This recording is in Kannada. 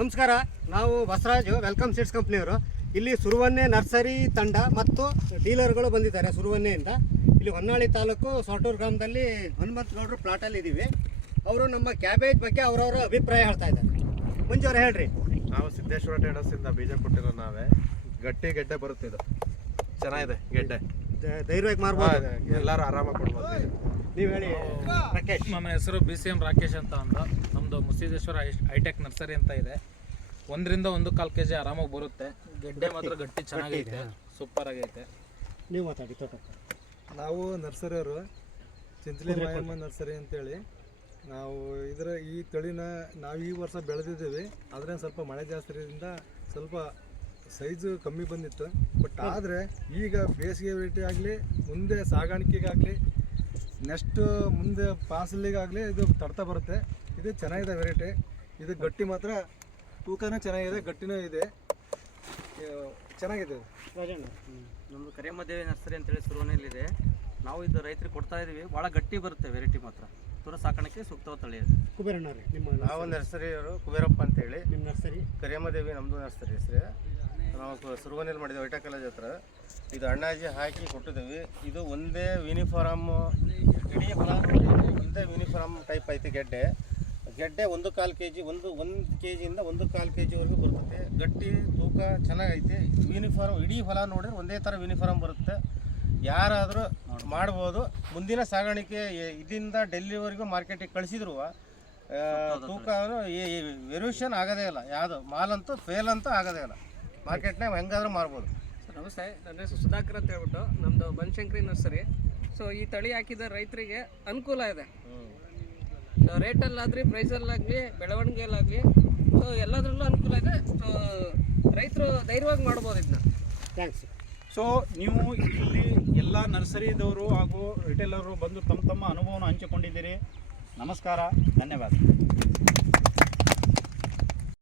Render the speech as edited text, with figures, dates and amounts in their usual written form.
ನಮಸ್ಕಾರ. ನಾವು ಬಸವರಾಜು ವೆಲ್ಕಮ್ ಸೀಡ್ಸ್ ಕಂಪ್ನಿಯವರು. ಇಲ್ಲಿ ಸುರುವನ್ನೆ ನರ್ಸರಿ ತಂಡ ಮತ್ತು ಡೀಲರ್ಗಳು ಬಂದಿದ್ದಾರೆ ಸುರುವನ್ನೆಯಿಂದ. ಇಲ್ಲಿ ಹೊನ್ನಾಳಿ ತಾಲೂಕು ಸೊಟೂರು ಗ್ರಾಮದಲ್ಲಿ ಹನುಮಂತಗೌಡರು ಪ್ಲಾಟಲ್ಲಿ ಇದ್ದೀವಿ. ಅವರು ನಮ್ಮ ಕ್ಯಾಬೇಜ್ ಬಗ್ಗೆ ಅವರವರ ಅಭಿಪ್ರಾಯ ಹೇಳ್ತಾ ಇದ್ದಾರೆ. ಮುಂಚೆ ಅವ್ರು ಹೇಳ್ರಿ. ನಾವು ಸಿದ್ದೇಶ್ವರ ಟ್ರೇಡರ್ಸಿಂದ ಬೀಜ ಕೊಟ್ಟಿರೋ ನಾವೇ. ಗಟ್ಟಿ ಗೆಡ್ಡೆ ಬರುತ್ತೆ, ಇದು ಚೆನ್ನಾಗಿದೆ ಗೆಡ್ಡೆ, ಧೈರ್ಯವಾಗಿ ಮಾರ್ಬೋದು, ಎಲ್ಲರೂ ಆರಾಮಾಗಿ ಕೊಡ್ಬೋದು. ನೀವು ಹೇಳಿ ರಾಕೇಶ್. ನನ್ನ ಹೆಸರು BCM ರಾಕೇಶ್ ಅಂತ ನಮ್ಮದು ಮುಸಿದ್ದೇಶ್ವರ ಹೈಟೆಕ್ ನರ್ಸರಿ ಅಂತ ಇದೆ. 1-1.25 kg ಆರಾಮಾಗಿ ಬರುತ್ತೆ. ಗೆಡ್ಡೆ ಮಾತ್ರ ಗಟ್ಟಿ ಚೆನ್ನಾಗೈತೆ, ಸೂಪರ್ ಆಗೈತೆ. ನೀವು ಮಾತಾಡಿ. ತೋಟ ನಾವು ನರ್ಸರಿಯವರು ಚಿಂಚಲಿ ಮಾಯಮ್ಮ ನರ್ಸರಿ ಅಂತೇಳಿ ನಾವು ಈ ತಳಿನ ನಾವು ಈ ವರ್ಷ ಬೆಳೆದಿದ್ದೀವಿ. ಆದರೆ ಸ್ವಲ್ಪ ಮಳೆ ಜಾಸ್ತಿ ಇರೋದ್ರಿಂದ ಸ್ವಲ್ಪ ಸೈಜು ಕಮ್ಮಿ ಬಂದಿತ್ತು. ಬಟ್ ಆದರೆ ಈಗ ಬೇಸಿಗೆ ವೆರೈಟಿ ಆಗಲಿ, ಮುಂದೆ ಸಾಗಾಣಿಕೆಗಾಗಲಿ, ನೆಕ್ಸ್ಟ್ ಮುಂದೆ ಪಾರ್ಸಲಿಗಾಗಲಿ ಇದು ತಡ್ತಾ ಬರುತ್ತೆ. ಇದು ಚೆನ್ನಾಗಿದೆ ವೆರೈಟಿ. ಇದು ಗಟ್ಟಿ ಮಾತ್ರ ತೂಕನೂ ಚೆನ್ನಾಗಿದೆ, ಗಟ್ಟಿನೂ ಇದೆ, ಚೆನ್ನಾಗಿದೆ. ನಮ್ಮದು ಕರಿಯಮ್ಮದೇವಿ ನರ್ಸರಿ ಅಂತೇಳಿ ಸುರುವನೆಯಲ್ಲಿದೆ. ನಾವು ಇದು ರೈತರಿಗೆ ಕೊಡ್ತಾ ಇದ್ದೀವಿ. ಭಾಳ ಗಟ್ಟಿ ಬರುತ್ತೆ ವೆರೈಟಿ ಮಾತ್ರ. ತುರ ಸಾಕಾಣಿಕೆ ಸೂಕ್ತವಾದ ತಳಿ ಅದು. ಕುಬೇರಣ್ಣವ್ರಿ, ನಿಮ್ಮ ನಾವು ನರ್ಸರಿಯವರು ಕುಬೇರಪ್ಪ ಅಂತೇಳಿ. ನಿಮ್ಮ ನರ್ಸರಿ ಕರಿಯಮ್ಮದೇವಿ ನಮ್ಮದು ನರ್ಸರಿ ಹೆಸರು. ನಾವು ಸುರುವನೆಯಲ್ಲಿ ಮಾಡಿದ್ದೇವೆ, ವೈಟಾ ಕಾಲೇಜ್ ಹತ್ರ. ಇದು ಅಣ್ಣಾಜಿ ಹಾಕಿ ಕೊಟ್ಟಿದ್ದೀವಿ. ಇದು ಒಂದೇ ಯೂನಿಫಾರ್ಮ್, ಇಡೀ ಹೊಲ ಒಂದೇ ಯೂನಿಫಾರ್ಮ್ ಟೈಪ್ ಐತಿ ಗೆಡ್ಡೆ. 1.25 kg, 1 kgಯಿಂದ 1.25 kgವರೆಗೂ ಬರ್ತದೆ. ಗಟ್ಟಿ ತೂಕ ಚೆನ್ನಾಗೈತೆ. ಯೂನಿಫಾರ್ಮ್ ಇಡೀ ಹೊಲ ನೋಡಿದ್ರೆ ಒಂದೇ ಥರ ಯೂನಿಫಾರ್ಮ್ ಬರುತ್ತೆ. ಯಾರಾದರೂ ಮಾಡ್ಬೋದು. ಮುಂದಿನ ಸಾಗಾಣಿಕೆ ಇದರಿಂದ ಡೆಲ್ಲಿವರೆಗೂ ಮಾರ್ಕೆಟಿಗೆ ಕಳಿಸಿದ್ರು ತೂಕ ವೆರಿಯೇಷನ್ ಆಗೋದೇ ಇಲ್ಲ. ಯಾವುದು ಮಾಲಂತೂ ಫೇಲ್ ಅಂತೂ ಆಗೋದೇ ಇಲ್ಲ. ಮಾರ್ಕೆಟ್ನಾಗ ಹೆಂಗಾದ್ರೂ ಮಾರ್ಬೋದು. ಸರ್ ನಮಸ್ತೆ, ನನ್ನ ಹೆಸರು ಸುಧಾಕರ್ ಅಂತ ಹೇಳ್ಬಿಟ್ಟು ನಮ್ಮದು ಬನಶಂಕರಿ ನರ್ಸರಿ. ಸೊ ಈ ತಳಿ ಹಾಕಿದ ರೈತರಿಗೆ ಅನುಕೂಲ ಇದೆ. ಸೊ ರೇಟಲ್ಲಾಗಲಿ, ಪ್ರೈಸಲ್ಲಾಗಲಿ, ಬೆಳವಣಿಗೆಯಲ್ಲಾಗಲಿ, ಸೊ ಎಲ್ಲದರಲ್ಲೂ ಅನುಕೂಲ ಇದೆ. ಸೊ ರೈತರು ಧೈರ್ಯವಾಗಿ ಮಾಡ್ಬೋದು ಇದನ್ನ. ಥ್ಯಾಂಕ್ಸ್. ಸೊ ನೀವು ಇಲ್ಲಿ ಎಲ್ಲ ನರ್ಸರಿದವರು ಹಾಗೂ ರಿಟೇಲರು ಬಂದು ತಮ್ಮ ಅನುಭವವನ್ನು ಹಂಚಿಕೊಂಡಿದ್ದೀರಿ. ನಮಸ್ಕಾರ, ಧನ್ಯವಾದ.